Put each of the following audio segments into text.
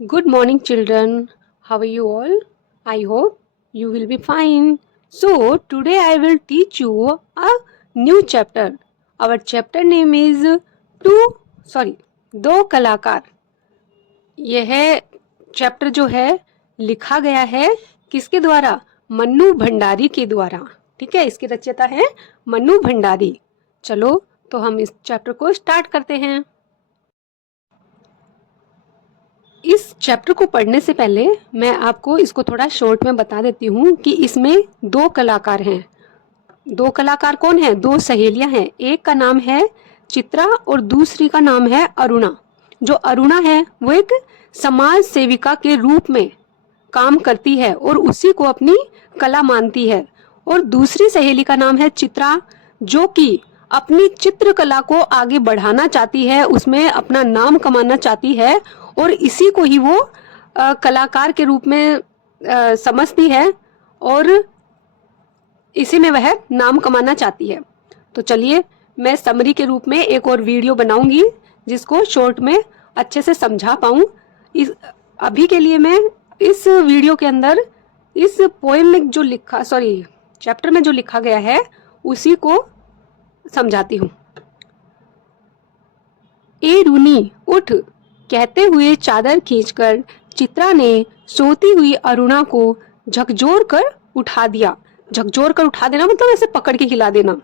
Good morning, children. How are you all? I hope you will be fine. So, today I will teach you a new chapter. Our chapter name is दो कलाकार. यह chapter जो है लिखा गया है किसके द्वारा? मन्नू भंडारी के द्वारा. ठीक है, इसके रचयिता है मन्नू भंडारी. चलो तो हम इस चैप्टर को स्टार्ट करते हैं. इस चैप्टर को पढ़ने से पहले मैं आपको इसको थोड़ा शॉर्ट में बता देती हूँ कि इसमें दो कलाकार हैं. दो कलाकार कौन है? दो सहेलियां हैं. एक का नाम है चित्रा और दूसरी का नाम है अरुणा. जो अरुणा है वो एक समाज सेविका के रूप में काम करती है और उसी को अपनी कला मानती है. और दूसरी सहेली का नाम है चित्रा, जो कि अपनी चित्रकला को आगे बढ़ाना चाहती है, उसमें अपना नाम कमाना चाहती है और इसी को ही वो कलाकार के रूप में समझती है और इसी में वह नाम कमाना चाहती है. तो चलिए मैं समरी के रूप में एक और वीडियो बनाऊंगी जिसको शॉर्ट में अच्छे से समझा पाऊं. इस अभी के लिए मैं इस वीडियो के अंदर इस पोएम में जो चैप्टर में जो लिखा गया है उसी को समझाती हूँ. ए रूनी उठ, कहते हुए चादर खींचकर चित्रा ने सोती हुई अरुणा को झकझोर कर उठा दिया. झकझोर कर उठा देना मतलब ऐसे पकड़ के हिला देना.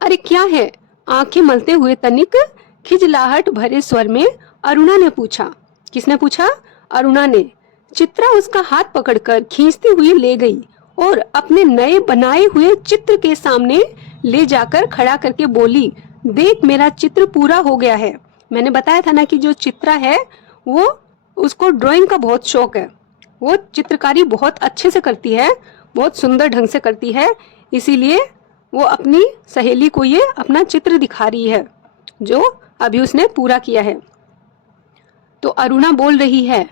अरे क्या है? आंखें मलते हुए तनिक खिजलाहट भरे स्वर में अरुणा ने पूछा. किसने पूछा? अरुणा ने. चित्रा उसका हाथ पकड़कर खींचती हुई ले गई और अपने नए बनाए हुए चित्र के सामने ले जाकर खड़ा करके बोली, देख मेरा चित्र पूरा हो गया है. मैंने बताया था ना कि जो चित्रा है वो उसको ड्राइंग का बहुत शौक है. वो चित्रकारी बहुत अच्छे से करती है, बहुत सुंदर ढंग से करती है. इसीलिए वो अपनी सहेली को ये अपना चित्र दिखा रही है जो अभी उसने पूरा किया है. तो अरुणा बोल रही है,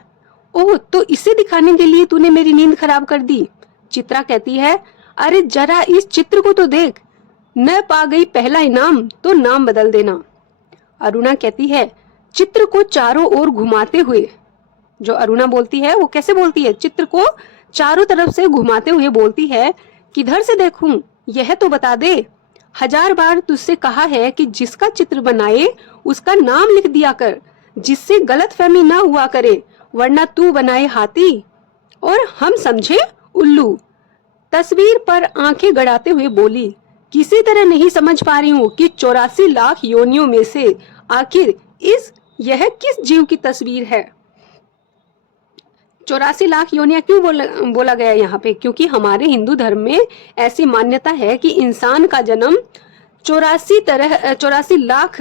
ओह तो इसे दिखाने के लिए तूने मेरी नींद खराब कर दी. चित्रा कहती है, अरे जरा इस चित्र को तो देख, न पा गई पहला इनाम तो नाम बदल देना. अरुणा कहती है, चित्र को चारों ओर घुमाते हुए. जो अरुणा बोलती है वो कैसे बोलती है? चित्र को चारों तरफ से घुमाते हुए बोलती है, किधर से देखूं, यह तो बता दे. 1000 बार तुझसे कहा है कि जिसका चित्र बनाए उसका नाम लिख दिया कर, जिससे गलतफहमी ना हुआ करे, वरना तू बनाए हाथी और हम समझे उल्लू. तस्वीर पर आंखें गड़ाते हुए बोली, किसी तरह नहीं समझ पा रही हूँ कि 84 लाख योनियों में से आखिर यह किस जीव की तस्वीर है. 84 लाख योनियां क्यों बोला गया यहाँ पे? क्योंकि हमारे हिंदू धर्म में ऐसी मान्यता है कि इंसान का जन्म 84 लाख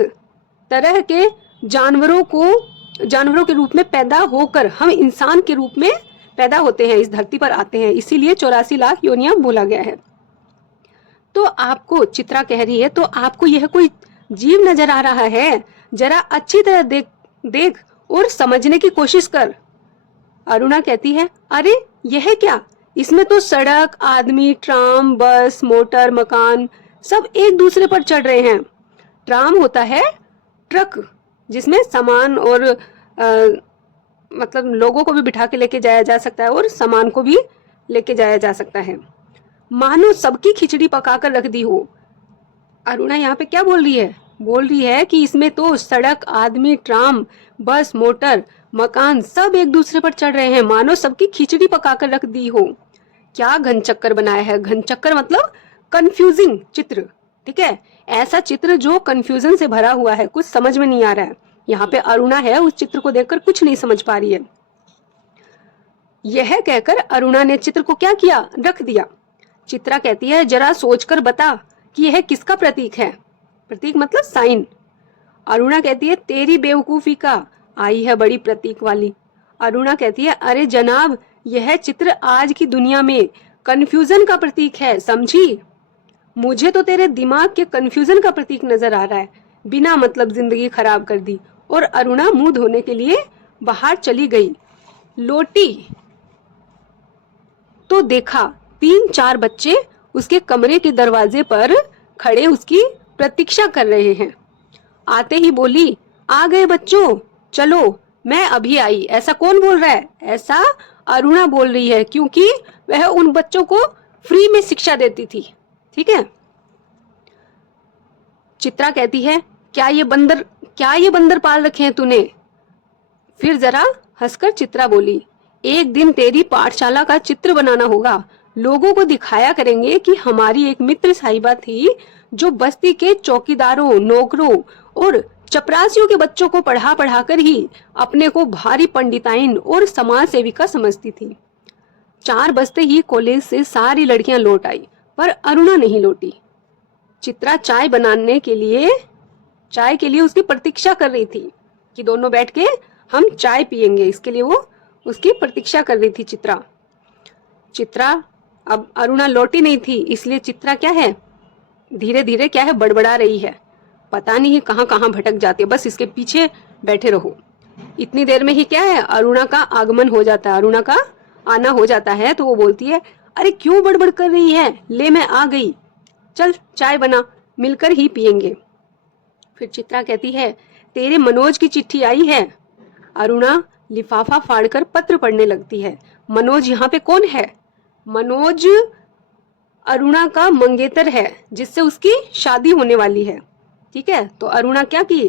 तरह के जानवरों के रूप में पैदा होकर हम इंसान के रूप में पैदा होते हैं, इस धरती पर आते हैं. इसीलिए 84 लाख योनियां बोला गया है. तो आपको चित्रा कह रही है, तो आपको यह कोई जीव नजर आ रहा है? जरा अच्छी तरह देख और समझने की कोशिश कर. अरुणा कहती है, अरे यह क्या? इसमें तो सड़क, आदमी, ट्राम, बस, मोटर, मकान सब एक दूसरे पर चढ़ रहे हैं. ट्राम होता है ट्रक जिसमें सामान और मतलब लोगों को भी बिठा के लेके जाया जा सकता है और सामान को भी लेके जाया जा सकता है. मानो सबकी खिचड़ी पकाकर रख दी हो. अरुणा यहाँ पे क्या बोल रही है? बोल रही है कि इसमें तो सड़क, आदमी, ट्राम, बस, मोटर, मकान सब एक दूसरे पर चढ़ रहे हैं, मानो सबकी खिचड़ी पकाकर रख दी हो. क्या घन चक्कर बनाया है? घन चक्कर मतलब कंफ्यूजिंग चित्र. ठीक है, ऐसा चित्र जो कंफ्यूजन से भरा हुआ है, कुछ समझ में नहीं आ रहा है. यहाँ पे अरुणा है, उस चित्र को देखकर कुछ नहीं समझ पा रही है. यह कहकर अरुणा ने चित्र को क्या किया? रख दिया. चित्रा कहती है, जरा सोचकर बता कि यह किसका प्रतीक है? प्रतीक मतलब साइन. अरुणा कहती है, तेरी बेवकूफी का आई है बड़ी प्रतीक वाली. अरुणा कहती है, अरे जनाब, यह चित्र आज की दुनिया में कंफ्यूजन का प्रतीक है, समझी? मुझे तो तेरे दिमाग के कंफ्यूजन का प्रतीक नजर आ रहा है. बिना मतलब जिंदगी खराब कर दी. और अरुणा मुंह धोने के लिए बाहर चली गई. लौटी तो देखा 3-4 बच्चे उसके कमरे के दरवाजे पर खड़े उसकी प्रतीक्षा कर रहे हैं. आते ही बोली, आ गए बच्चों, चलो मैं अभी आई। ऐसा कौन बोल रहा है? ऐसा अरुणा बोल रही है, क्योंकि वह उन बच्चों को फ्री में शिक्षा देती थी। ठीक है। चित्रा कहती है, क्या ये बंदर पाल रखे हैं तूने? फिर जरा हंसकर चित्रा बोली, एक दिन तेरी पाठशाला का चित्र बनाना होगा। लोगों को दिखाया करेंगे कि हमारी एक मित्र साहिबा थी जो बस्ती के चौकीदारों, नौकरों और चपरासियों के बच्चों को पढ़ा पढ़ा कर ही अपने को भारी पंडिताइन और समाज सेविका समझती थी। 4 बजते ही कॉलेज से सारी लड़कियां लौट आई, पर अरुणा नहीं लौटी। चित्रा चाय के लिए उसकी प्रतीक्षा कर रही थी कि दोनों बैठ के हम चाय पियेंगे। इसके लिए वो उसकी प्रतीक्षा कर रही थी चित्रा। अब अरुणा लौटी नहीं थी, इसलिए चित्रा क्या है, धीरे धीरे क्या है, बड़बड़ा रही है। पता नहीं कहाँ कहाँ भटक जाती है, बस इसके पीछे बैठे रहो। इतनी देर में ही क्या है, अरुणा का आगमन हो जाता है, अरुणा का आना हो जाता है। तो वो बोलती है, अरे क्यों बड़बड़ कर रही है, ले मैं आ गई, चल चाय बना, मिलकर ही पियेंगे। फिर चित्रा कहती है, तेरे मनोज की चिट्ठी आई है। अरुणा लिफाफा फाड़कर पत्र पढ़ने लगती है। मनोज यहाँ पे कौन है? मनोज अरुणा का मंगेतर है, जिससे उसकी शादी होने वाली है। ठीक है। तो अरुणा क्या की,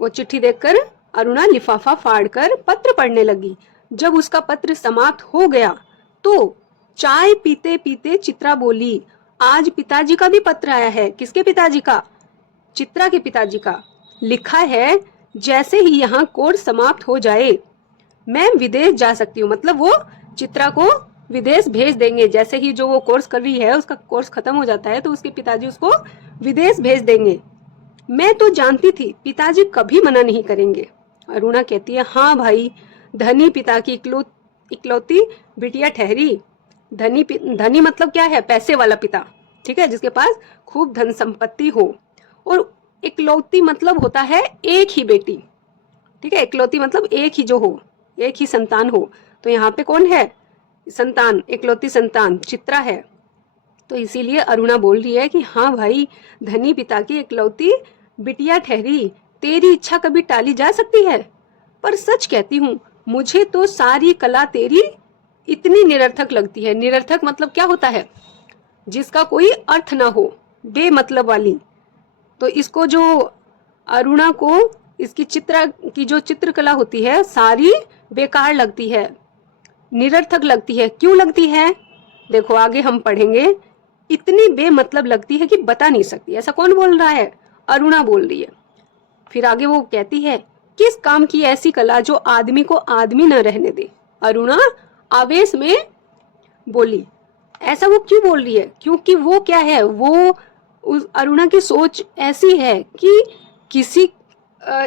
वो चिट्ठी देखकर अरुणा लिफाफा फाड़कर पत्र पढ़ने लगी। जब उसका पत्र समाप्त हो गया तो चाय पीते पीते चित्रा बोली, आज पिताजी का भी पत्र आया है। किसके पिताजी का? चित्रा के पिताजी का। लिखा है, जैसे ही यहाँ कोर्स समाप्त हो जाए मैं विदेश जा सकती हूँ। मतलब वो चित्रा को विदेश भेज देंगे। जैसे ही जो वो कोर्स कर रही है उसका कोर्स खत्म हो जाता है तो उसके पिताजी उसको विदेश भेज देंगे। मैं तो जानती थी पिताजी कभी मना नहीं करेंगे। अरुणा कहती है, हाँ भाई, धनी पिता की इकलौती बिटिया ठहरी। धनी मतलब क्या है? पैसे वाला पिता। ठीक है, जिसके पास खूब धन संपत्ति हो। और इकलौती मतलब होता है एक ही बेटी। ठीक है, इकलौती मतलब एक ही जो हो, एक ही संतान हो। तो यहाँ पे कौन है? संतान, इकलौती संतान चित्रा है। तो इसीलिए अरुणा बोल रही है कि हाँ भाई, धनी पिता की इकलौती बिटिया ठहरी, तेरी इच्छा कभी टाली जा सकती है? पर सच कहती हूँ, मुझे तो सारी कला तेरी इतनी निरर्थक लगती है। निरर्थक मतलब क्या होता है? जिसका कोई अर्थ ना हो, बेमतलब वाली। तो इसको जो अरुणा को इसकी चित्रा की जो चित्रकला होती है सारी बेकार लगती है, निरर्थक लगती है। क्यों लगती है? देखो आगे हम पढ़ेंगे। इतनी बेमतलब लगती है कि बता नहीं सकती। ऐसा कौन बोल रहा है? अरुणा बोल रही है। फिर आगे वो कहती है, किस काम की ऐसी कला जो आदमी को आदमी न रहने दे? अरुणा आवेश में बोली। ऐसा वो क्यों बोल रही है? क्योंकि वो क्या है, वो उस अरुणा की सोच ऐसी है कि किसी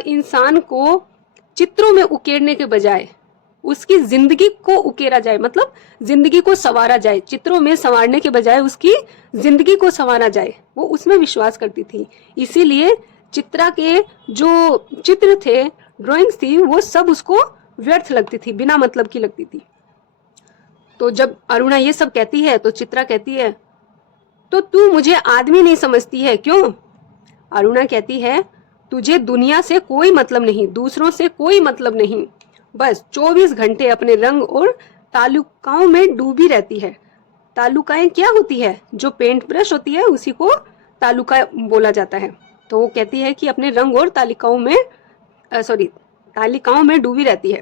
इंसान को चित्रों में उकेरने के बजाय उसकी जिंदगी को उकेरा जाए, मतलब जिंदगी को संवारा जाए। चित्रों में संवारने के बजाय उसकी जिंदगी को संवारा जाए, वो उसमें विश्वास करती थी। इसीलिए चित्रा के जो चित्र थे, ड्राइंग्स थी, वो सब उसको व्यर्थ लगती थी, बिना मतलब की लगती थी। तो जब अरुणा ये सब कहती है तो चित्रा कहती है, तो तू मुझे आदमी नहीं समझती है क्यों? अरुणा कहती है, तुझे दुनिया से कोई मतलब नहीं, दूसरों से कोई मतलब नहीं, बस 24 घंटे अपने रंग और तालुकाओं में डूबी रहती है। तालुकाएं क्या होती है? जो पेंट ब्रश होती है उसी को तालुका बोला जाता है। तो वो कहती है कि अपने रंग और तालिकाओं में डूबी रहती है।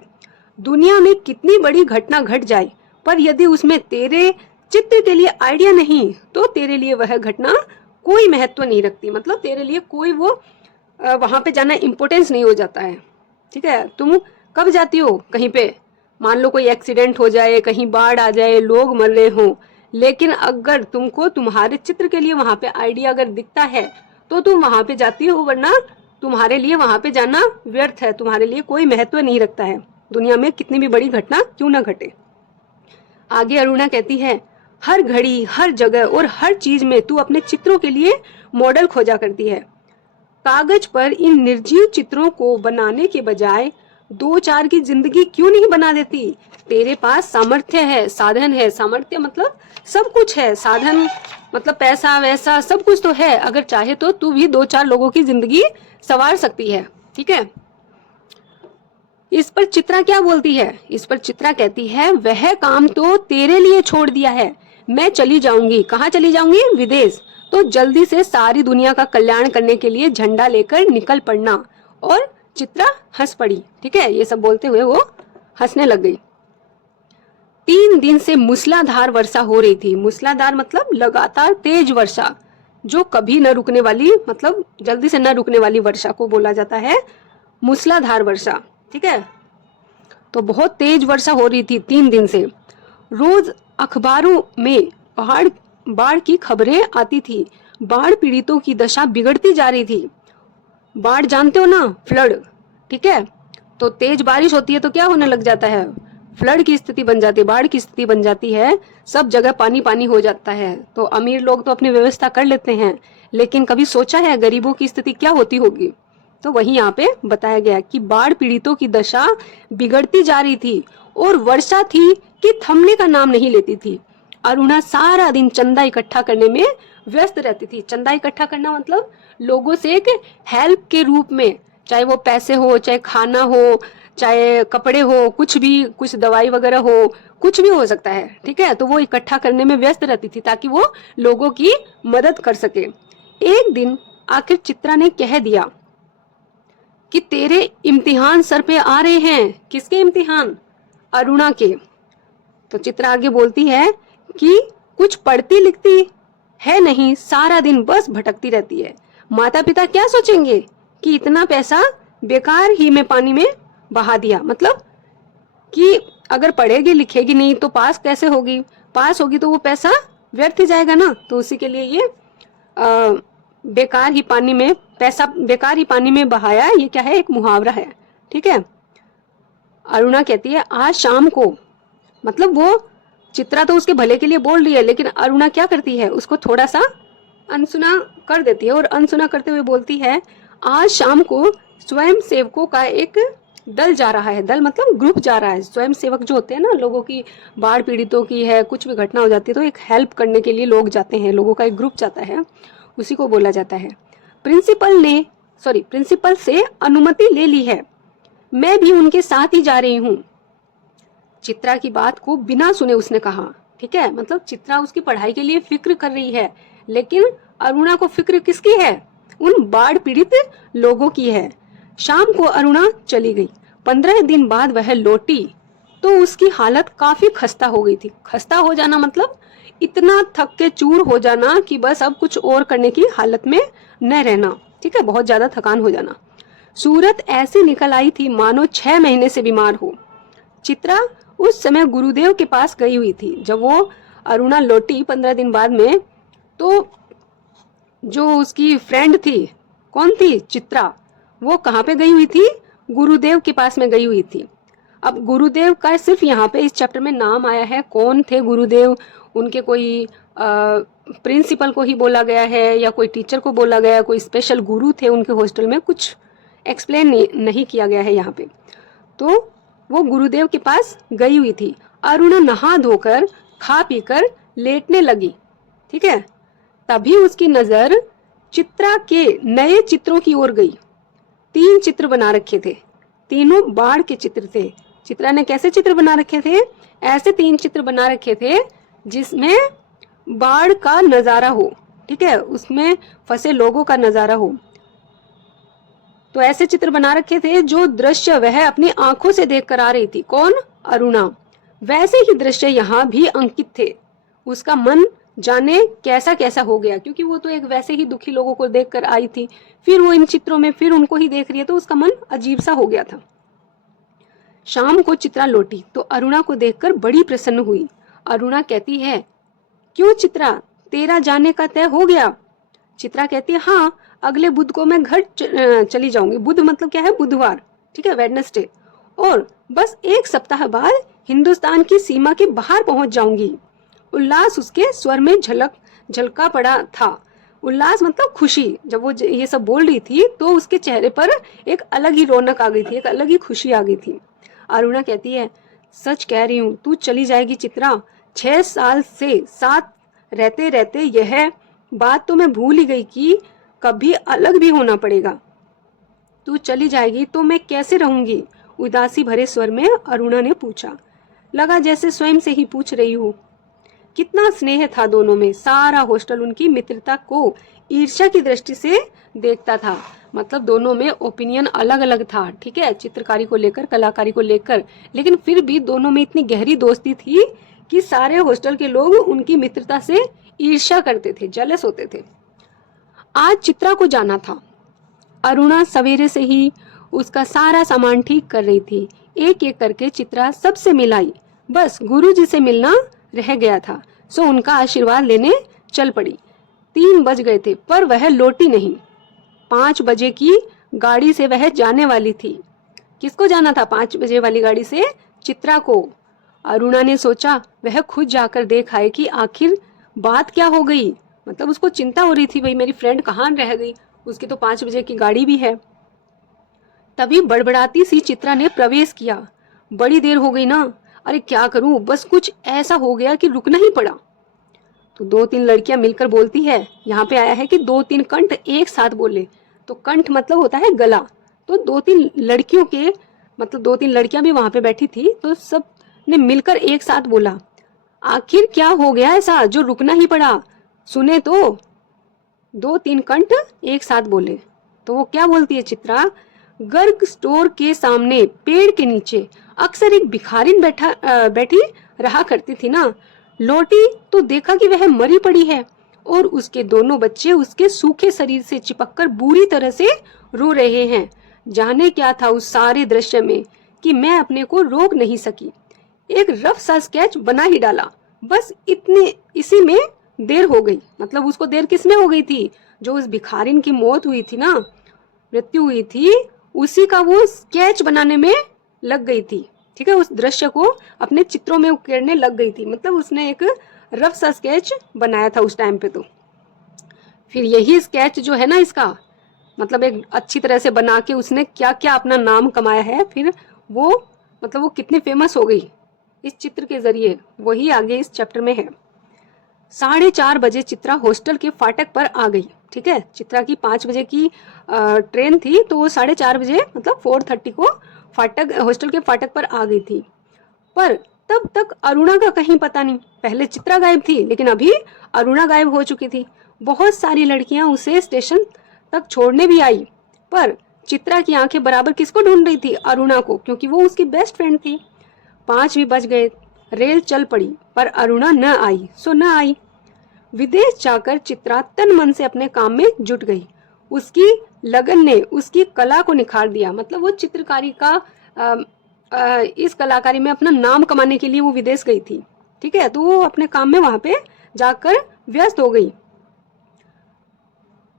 दुनिया में कितनी बड़ी घटना घट जाए, पर यदि उसमें तेरे चित्र के लिए आइडिया नहीं तो तेरे लिए वह घटना कोई महत्व नहीं रखती। मतलब तेरे लिए कोई वो वहां पे जाना इम्पोर्टेंस नहीं हो जाता है। ठीक है, तुम कब जाती हो कहीं पे, मान लो कोई एक्सीडेंट हो जाए, कहीं बाढ़ आ जाए, लोग मर रहे हों, लेकिन अगर तुमको तुम्हारे चित्र के लिए वहां पे आइडिया अगर दिखता है तो तुम वहां पे जाती हो, वरना तुम्हारे लिए वहां पे जाना व्यर्थ है, तुम्हारे लिए कोई महत्व नहीं रखता है, दुनिया में कितनी भी बड़ी घटना क्यों ना घटे। आगे अरुणा कहती है, हर घड़ी, हर जगह और हर चीज में तू अपने चित्रों के लिए मॉडल खोजा करती है। कागज पर इन निर्जीव चित्रों को बनाने के बजाय 2-4 की जिंदगी क्यों नहीं बना देती? तेरे पास सामर्थ्य है, साधन है। सामर्थ्य मतलब सब कुछ है, साधन मतलब पैसा वैसा सब कुछ तो है। अगर चाहे तो तू भी 2-4 लोगों की जिंदगी संवार सकती है। ठीक है, इस पर चित्रा क्या बोलती है? इस पर चित्रा कहती है, वह काम तो तेरे लिए छोड़ दिया है, मैं चली जाऊंगी। कहाँ चली जाऊंगी? विदेश। तो जल्दी से सारी दुनिया का कल्याण करने के लिए झंडा लेकर निकल पड़ना। और चित्रा हंस पड़ी। ठीक है, ये सब बोलते हुए वो हंसने लग गई। 3 दिन से मूसलाधार वर्षा हो रही थी। मूसलाधार मतलब लगातार तेज वर्षा, जो कभी न रुकने वाली, मतलब जल्दी से न रुकने वाली वर्षा को बोला जाता है मूसलाधार वर्षा। ठीक है, तो बहुत तेज वर्षा हो रही थी 3 दिन से। रोज अखबारों में बाढ़ की खबरें आती थी। बाढ़ पीड़ितों की दशा बिगड़ती जा रही थी। बाढ़ जानते हो ना, फ्लड। ठीक है, तो तेज बारिश होती है तो क्या होने लग जाता है? फ्लड की स्थिति बन जाती है, बाढ़ की स्थिति बन जाती है। सब जगह पानी पानी हो जाता है। तो अमीर लोग तो अपनी व्यवस्था कर लेते हैं, लेकिन कभी सोचा है गरीबों की स्थिति क्या होती होगी? तो वही यहाँ पे बताया गया कि बाढ़ पीड़ितों की दशा बिगड़ती जा रही थी और वर्षा थी कि थमने का नाम नहीं लेती थी। अरुणा सारा दिन चंदा इकट्ठा करने में व्यस्त रहती थी। चंदा इकट्ठा करना मतलब लोगों से एक हेल्प के रूप में, चाहे वो पैसे हो, चाहे खाना हो, चाहे कपड़े हो, कुछ भी, कुछ दवाई वगैरह हो, कुछ भी हो सकता है। ठीक है, तो वो इकट्ठा करने में व्यस्त रहती थी ताकि वो लोगों की मदद कर सके। एक दिन आखिर चित्रा ने कह दिया कि तेरे इम्तिहान सर पे आ रहे हैं। किसके इम्तिहान? अरुणा के। तो चित्रा आगे बोलती है कि कुछ पढ़ती लिखती है नहीं, सारा दिन बस भटकती रहती है। माता पिता क्या सोचेंगे कि इतना पैसा बेकार ही में पानी में बहा दिया। मतलब कि अगर पढ़ेगी लिखेगी नहीं तो पास कैसे होगी? पास होगी तो वो पैसा व्यर्थ ही जाएगा ना। तो उसी के लिए ये बेकार ही पानी में, पैसा बेकार ही पानी में बहाया, ये क्या है? एक मुहावरा है। ठीक है, अरुणा कहती है आज शाम को, मतलब वो चित्रा तो उसके भले के लिए बोल रही है, लेकिन अरुणा क्या करती है? उसको थोड़ा सा अनसुना कर देती है और अनसुना करते हुए बोलती है आज शाम को स्वयं सेवकों का एक दल जा रहा है। दल मतलब ग्रुप जा रहा है। स्वयं सेवक जो होते हैं ना, लोगों की, बाढ़ पीड़ितों की है, कुछ भी घटना हो जाती है तो एक हेल्प करने के लिए लोग जाते हैं, लोगों का एक ग्रुप जाता है, उसी को बोला जाता है। प्रिंसिपल से अनुमति ले ली है, मैं भी उनके साथ ही जा रही हूँ। चित्रा की बात को बिना सुने उसने कहा। ठीक है, मतलब चित्रा उसकी पढ़ाई के लिए फिक्र कर रही है, लेकिन अरुणा को फिक्र किसकी है? उन बाढ़ पीड़ित लोगों की है। शाम को अरुणा चली गई। 15 दिन बाद वह लौटी तो उसकी हालत काफी खस्ता हो गई थी। खस्ता हो जाना मतलब इतना थक के चूर हो जाना कि बस अब कुछ और करने की हालत में न रहना। ठीक है, बहुत ज्यादा थकान हो जाना। सूरत ऐसी निकल आई थी मानो 6 महीने से बीमार हो। चित्रा उस समय गुरुदेव के पास गई हुई थी। जब वो अरुणा लौटी 15 दिन बाद में, तो जो उसकी फ्रेंड थी, कौन थी? चित्रा। वो कहाँ पे गई हुई थी? गुरुदेव के पास में गई हुई थी। अब गुरुदेव का सिर्फ यहाँ पे इस चैप्टर में नाम आया है। कौन थे गुरुदेव? उनके कोई प्रिंसिपल को ही बोला गया है या कोई टीचर को बोला गया, कोई स्पेशल गुरु थे उनके हॉस्टल में, कुछ एक्सप्लेन नहीं किया गया है यहाँ पे। तो वो गुरुदेव के पास गई हुई थी। अरुणा नहा धोकर खा पीकर लेटने लगी। ठीक है, तभी उसकी नजर चित्रा के नए चित्रों की ओर गई। 3 चित्र बना रखे थे, तीनों बाढ़ के चित्र थे। चित्रा ने कैसे चित्र बना रखे थे? ऐसे 3 चित्र बना रखे थे जिसमें बाढ़ का नजारा हो। ठीक है, उसमें फंसे लोगों का नजारा हो। तो ऐसे चित्र बना रखे थे जो दृश्य वह अपनी आंखों से देख कर आ रही थी। कौन? अरुणा। वैसे ही दृश्य यहाँ भी अंकित थे। उसका मन जाने कैसा कैसा हो गया, क्योंकि वो तो एक वैसे ही दुखी लोगों को देखकर आई थी, फिर वो इन चित्रों में फिर उनको ही देख रही है, तो उसका मन अजीब सा हो गया था। शाम को चित्रा लौटी तो अरुणा को देखकर बड़ी प्रसन्न हुई। अरुणा कहती है, क्यों चित्रा, तेरा जाने का तय हो गया? चित्रा कहती है, हाँ, अगले बुध को मैं घर चली जाऊंगी। बुध मतलब क्या है? बुधवार। ठीक है, वेडनेसडे। और बस 1 सप्ताह बाद हिंदुस्तान की सीमा के बाहर पहुंच जाऊंगी। उल्लास उसके स्वर में झलका पड़ा था। उल्लास मतलब खुशी। जब वो ये सब बोल रही थी तो उसके चेहरे पर एक अलग ही रौनक आ गई थी, एक अलग ही खुशी आ गई थी। अरुणा कहती है, सच कह रही हूँ, तू चली जाएगी चित्रा। 6 साल से साथ रहते रहते यह बात तो मैं भूल ही गई कि कभी अलग भी होना पड़ेगा। तू चली जाएगी तो मैं कैसे रहूंगी? उदासी भरे स्वर में अरुणा ने पूछा। लगा जैसे स्वयं से ही पूछ रही हो। कितना स्नेह था दोनों में। सारा हॉस्टल उनकी मित्रता को ईर्ष्या की दृष्टि से देखता था। मतलब दोनों में ओपिनियन अलग अलग था, ठीक है, चित्रकारी को लेकर, कलाकारी को लेकर, लेकिन फिर भी दोनों में इतनी गहरी दोस्ती थी कि सारे हॉस्टल के लोग उनकी मित्रता से ईर्ष्या करते थे, जेलस होते थे। आज चित्रा को जाना था। अरुणा सवेरे से ही उसका सारा सामान ठीक कर रही थी। एक एक करके चित्रा सबसे मिलाई। बस गुरुजी से मिलना रह गया था, सो उनका आशीर्वाद लेने चल पड़ी। 3 बज गए थे पर वह लौटी नहीं। 5 बजे की गाड़ी से वह जाने वाली थी। किसको जाना था 5 बजे वाली गाड़ी से? चित्रा को। अरुणा ने सोचा वह खुद जाकर देख आए कि आखिर बात क्या हो गई। मतलब उसको चिंता हो रही थी, भाई मेरी फ्रेंड कहाँ रह गई, उसकी तो 5 बजे की गाड़ी भी है। तभी बड़बड़ाती सी चित्रा ने प्रवेश किया। बड़ी देर हो गई ना, अरे क्या करूं, बस कुछ ऐसा हो गया कि रुकना ही पड़ा। तो 2-3 लड़कियां मिलकर बोलती है, यहाँ पे आया है कि 2-3 कंठ एक साथ बोले, तो कंठ मतलब होता है गला। तो 2-3 लड़कियों के मतलब 2-3 लड़कियां भी वहां पे बैठी थी, तो सब ने मिलकर एक साथ बोला, आखिर क्या हो गया ऐसा जो रुकना ही पड़ा? सुने तो 2-3 कंठ एक साथ बोले। तो वो क्या बोलती है चित्रा, गर्ग स्टोर के सामने पेड़ के नीचे अक्सर एक भिखारिन बैठी रहा करती थी ना। लौटी तो देखा कि वह मरी पड़ी है और उसके दोनों बच्चे उसके सूखे शरीर से चिपककर बुरी तरह से रो रहे हैं। जाने क्या था उस सारे दृश्य में कि मैं अपने को रोक नहीं सकी। एक रफ सा स्केच बना ही डाला। बस इसी में देर हो गई। मतलब उसको देर किसमें हो गई थी? जो उस भिखारिन की मौत हुई थी ना, मृत्यु हुई थी, उसी का वो स्केच बनाने में लग गई थी। ठीक है, उस दृश्य को अपने चित्रों में उकेरने लग गई थी। मतलब उसने एक रफ सा स्केच बनाया था उस टाइम पे। तो फिर यही स्केच जो है ना इसका, मतलब एक अच्छी तरह से बना के उसने क्या क्या अपना नाम कमाया है। फिर वो मतलब वो कितनी फेमस हो गई इस चित्र के जरिए, वही आगे इस चैप्टर में है। 4:30 बजे चित्रा हॉस्टल के फाटक पर आ गई। ठीक है, चित्रा की 5 बजे की ट्रेन थी, तो वो 4:30 बजे मतलब 4:30 को हॉस्टल के फाटक पर आ गई थी। पर तब तक अरुणा का कहीं पता नहीं। पहले चित्रा गायब थी, लेकिन अभी अरुणा गायब हो चुकी थी। बहुत सारी लड़कियां उसे स्टेशन तक छोड़ने भी आई, पर चित्रा की आंखें बराबर किसको ढूंढ रही थी? अरुणा को, क्योंकि वो उसकी बेस्ट फ्रेंड थी। 5 भी बज गए, रेल चल पड़ी, पर अरुणा न आई सो न आई। विदेश जाकर चित्रा तन मन से अपने काम में जुट गई। उसकी लगन ने उसकी कला को निखार दिया। मतलब वो चित्रकारी का इस कलाकारी में अपना नाम कमाने के लिए वो विदेश गई थी। ठीक है, तो वो अपने काम में वहां पे जाकर व्यस्त हो गई।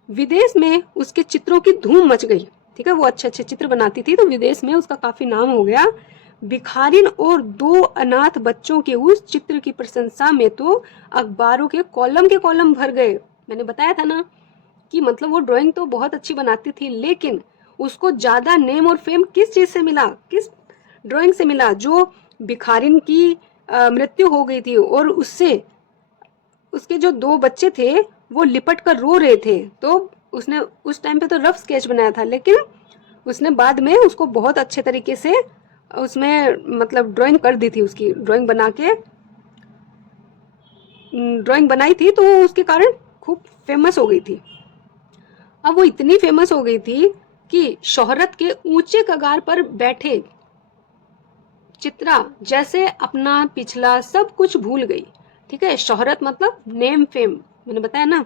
विदेश में उसके चित्रों की धूम मच गई। ठीक है, वो अच्छे अच्छे चित्र बनाती थी, तो विदेश में उसका काफी नाम हो गया। भिखारिन और 2 अनाथ बच्चों के उस चित्र की प्रशंसा में तो अखबारों के कॉलम भर गए। मैंने बताया था ना कि मतलब वो ड्राइंग तो बहुत अच्छी बनाती थी, लेकिन उसको ज्यादा नेम और फेम किस चीज से मिला? किस ड्राइंग से मिला? जो भिखारिन की मृत्यु हो गई थी और उससे उसके जो 2 बच्चे थे वो लिपट कर रो रहे थे। तो उसने उस टाइम पे तो रफ स्केच बनाया था, लेकिन उसने बाद में उसको बहुत अच्छे तरीके से उसमें मतलब ड्राइंग कर दी थी। उसकी ड्राइंग बनाई थी, तो उसके कारण खूब फेमस हो गई थी। अब वो इतनी फेमस हो गई थी कि शोहरत के ऊंचे कगार पर बैठे चित्रा जैसे अपना पिछला सब कुछ भूल गई। ठीक है, शोहरत मतलब नेम फेम, मैंने बताया ना,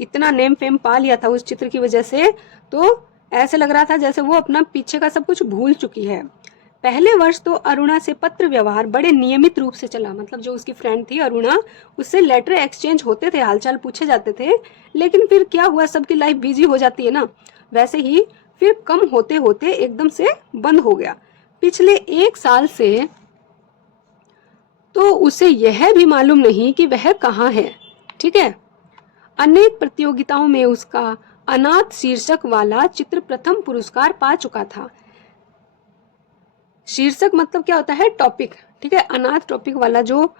इतना नेम फेम पा लिया था उस चित्र की वजह से, तो ऐसे लग रहा था जैसे वो अपना पीछे का सब कुछ भूल चुकी है। पहले वर्ष तो अरुणा से पत्र व्यवहार बड़े नियमित रूप से चला। मतलब जो उसकी फ्रेंड थी अरुणा, उससे लेटर एक्सचेंज होते थे, हालचाल पूछे जाते थे। लेकिन फिर क्या हुआ, सबकी लाइफ बिजी हो जाती है ना, वैसे ही फिर कम होते होते एकदम से बंद हो गया। पिछले 1 साल से तो उसे यह भी मालूम नहीं कि वह कहाँ है। ठीक है, अनेक प्रतियोगिताओं में उसका अनाथ शीर्षक वाला चित्र प्रथम पुरस्कार पा चुका था। शीर्षक मतलब क्या होता है? टॉपिक। ठीक है, अनाथ टॉपिक वाला जो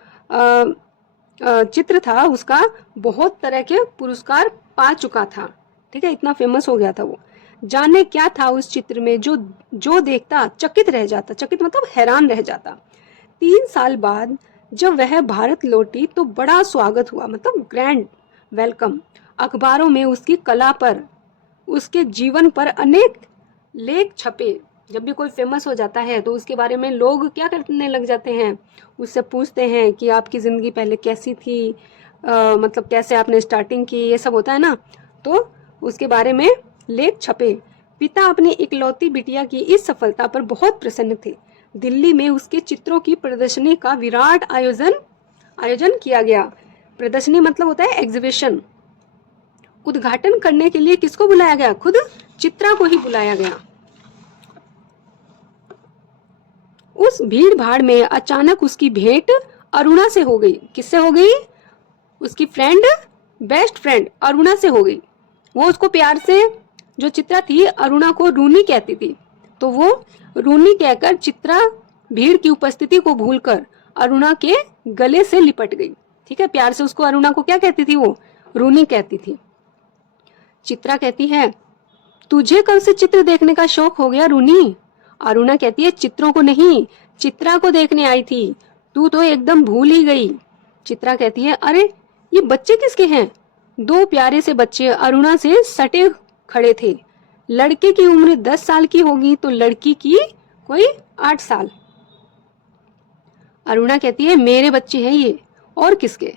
चित्र था उसका बहुत तरह के पुरस्कार पा चुका था। ठीक है, इतना फेमस हो गया था वो। जाने क्या था उस चित्र में जो जो देखता चकित रह जाता। चकित मतलब हैरान रह जाता। 3 साल बाद जब वह भारत लौटी तो बड़ा स्वागत हुआ, मतलब ग्रैंड वेलकम। अखबारों में उसकी कला पर, उसके जीवन पर अनेक लेख छपे। जब भी कोई फेमस हो जाता है तो उसके बारे में लोग क्या करने लग जाते हैं, उससे पूछते हैं कि आपकी ज़िंदगी पहले कैसी थी, मतलब कैसे आपने स्टार्टिंग की, ये सब होता है ना। तो उसके बारे में लेख छपे। पिता अपनी इकलौती बिटिया की इस सफलता पर बहुत प्रसन्न थे। दिल्ली में उसके चित्रों की प्रदर्शनी का विराट आयोजन किया गया। प्रदर्शनी मतलब होता है एग्जीबिशन। उद्घाटन करने के लिए किसको बुलाया गया? खुद चित्रा को ही बुलाया गया। उस भीड़ भाड़ में अचानक उसकी भेंट अरुणा से हो गई। किससे हो गई? उसकी फ्रेंड, बेस्ट फ्रेंड अरुणा से हो गई। वो उसको प्यार से, जो चित्रा थी अरुणा को रूनी कहती थी, तो वो रूनी कहकर चित्रा भीड़ की उपस्थिति को भूलकर अरुणा के गले से लिपट गई। ठीक है, प्यार से उसको अरुणा को क्या कहती थी? वो रूनी कहती थी। चित्रा कहती है, तुझे कब से चित्र देखने का शौक हो गया रूनी? अरुणा कहती है, चित्रों को नहीं, चित्रा को देखने आई थी, तू तो एकदम भूल ही गई। चित्रा कहती है, अरे ये बच्चे किसके हैं? 2 प्यारे से बच्चे अरुणा से सटे खड़े थे। लड़के की उम्र 10 साल की होगी तो लड़की की कोई 8 साल। अरुणा कहती है, मेरे बच्चे हैं ये, और किसके?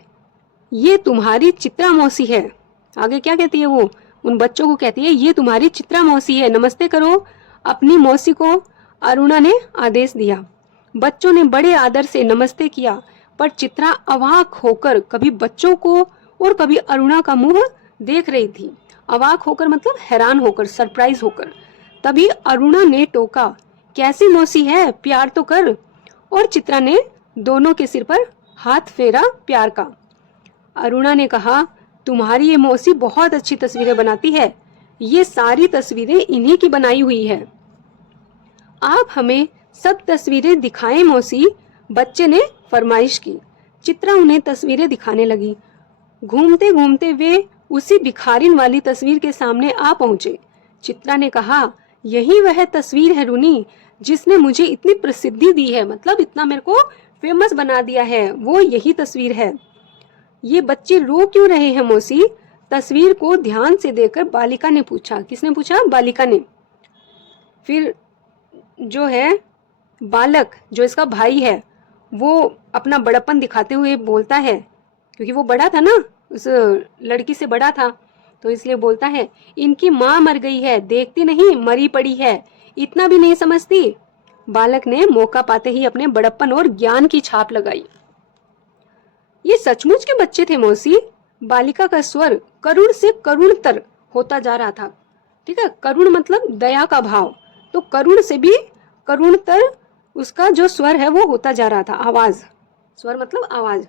ये तुम्हारी चित्रा मौसी है। आगे क्या कहती है वो? उन बच्चों को कहती है, ये तुम्हारी चित्रा मौसी है, नमस्ते करो अपनी मौसी को। अरुणा ने आदेश दिया। बच्चों ने बड़े आदर से नमस्ते किया, पर चित्रा अवाक होकर कभी बच्चों को और कभी अरुणा का मुंह देख रही थी। अवाक होकर मतलब हैरान होकर, सरप्राइज होकर। तभी अरुणा ने टोका, कैसी मौसी है, प्यार तो कर। और चित्रा ने दोनों के सिर पर हाथ फेरा प्यार का। अरुणा ने कहा, तुम्हारी ये मौसी बहुत अच्छी तस्वीरें बनाती है, ये सारी तस्वीरें इन्हीं की बनाई हुई है। आप हमें सब तस्वीरें दिखाएं मौसी, बच्चे ने फरमाइश की। चित्रा उन्हें तस्वीरें दिखाने लगी। घूमते घूमते वे उसी भिखारिन वाली तस्वीर के सामने आ पहुंचे। चित्रा ने कहा, यही वह तस्वीर है रूनी, जिसने मुझे इतनी प्रसिद्धि दी है, मतलब इतना मेरे को फेमस बना दिया है, वो यही तस्वीर है। ये बच्चे रो क्यों रहे हैं मौसी? तस्वीर को ध्यान से देखकर बालिका ने पूछा। किसने पूछा? बालिका ने। फिर जो है बालक, जो इसका भाई है, वो अपना बड़प्पन दिखाते हुए बोलता है, क्योंकि वो बड़ा था ना, उस लड़की से बड़ा था, तो इसलिए बोलता है, इनकी माँ मर गई है, देखती नहीं मरी पड़ी है, इतना भी नहीं समझती। बालक ने मौका पाते ही अपने बड़प्पन और ज्ञान की छाप लगाई। ये सचमुच के बच्चे थे मौसी। बालिका का स्वर करुण से करुणतर होता जा रहा था। ठीक है, करुण मतलब दया का भाव, तो करुण से भी करुणतर उसका जो स्वर है वो होता जा रहा था। आवाज, स्वर मतलब आवाज।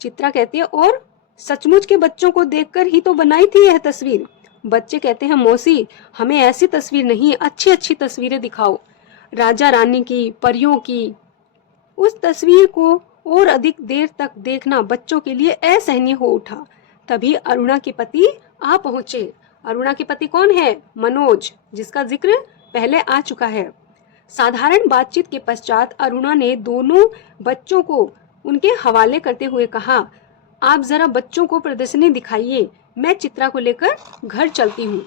चित्रा कहती है, और सचमुच के बच्चों को देखकर ही तो बनाई थी यह तस्वीर। बच्चे कहते हैं, मौसी हमें ऐसी तस्वीर नहीं, अच्छी अच्छी तस्वीरें दिखाओ, राजा रानी की, परियों की। उस तस्वीर को और अधिक देर तक देखना बच्चों के लिए असहनीय हो उठा। तभी अरुणा के पति आ पहुंचे। अरुणा के पति कौन है? मनोज, जिसका जिक्र पहले आ चुका है। साधारण बातचीत के पश्चात अरुणा ने दोनों बच्चों को उनके हवाले करते हुए कहा, आप जरा बच्चों को प्रदर्शनी दिखाइए, मैं चित्रा को लेकर घर चलती हूँ।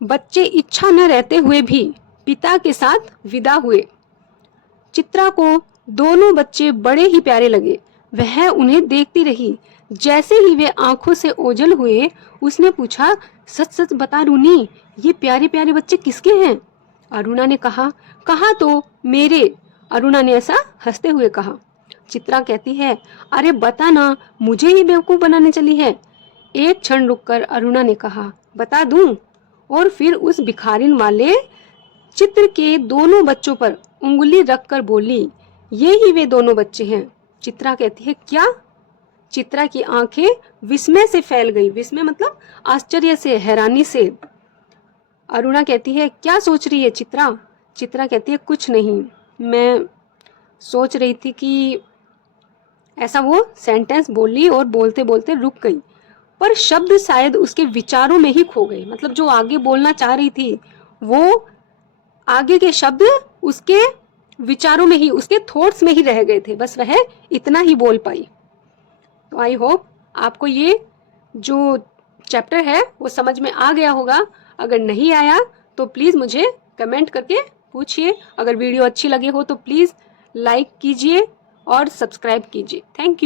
बच्चे इच्छा न रहते हुए भी पिता के साथ विदा हुए। चित्रा को दोनों बच्चे बड़े ही प्यारे लगे। वह उन्हें देखती रही। जैसे ही वे आंखों से ओझल हुए, उसने पूछा, सच सच बता रूनी, ये प्यारे प्यारे बच्चे किसके हैं? अरुणा ने कहा, कहा तो मेरे। अरुणा ने ऐसा हंसते हुए कहा। चित्रा कहती है, अरे बता ना, मुझे ही बेवकूफ बनाने चली है। एक क्षण रुककर अरुणा ने कहा, बता दूं? और फिर उस भिखारिन वाले चित्र के दोनों बच्चों पर उंगली रखकर बोली, ये ही वे दोनों बच्चे हैं। चित्रा कहती है, क्या? चित्रा की आंखें विस्मय से फैल गई। विस्मय मतलब आश्चर्य से, हैरानी से। अरुणा कहती है, क्या सोच रही है चित्रा? चित्रा कहती है, कुछ नहीं, मैं सोच रही थी कि, ऐसा वो सेंटेंस बोली और बोलते बोलते रुक गई। पर शब्द शायद उसके विचारों में ही खो गए। मतलब जो आगे बोलना चाह रही थी वो आगे के शब्द उसके विचारों में ही, उसके थॉट्स में ही रह गए थे, बस वह इतना ही बोल पाई। तो आई होप आपको ये जो चैप्टर है वो समझ में आ गया होगा। अगर नहीं आया तो प्लीज़ मुझे कमेंट करके पूछिए। अगर वीडियो अच्छी लगी हो तो प्लीज़ लाइक कीजिए और सब्सक्राइब कीजिए। Thank you.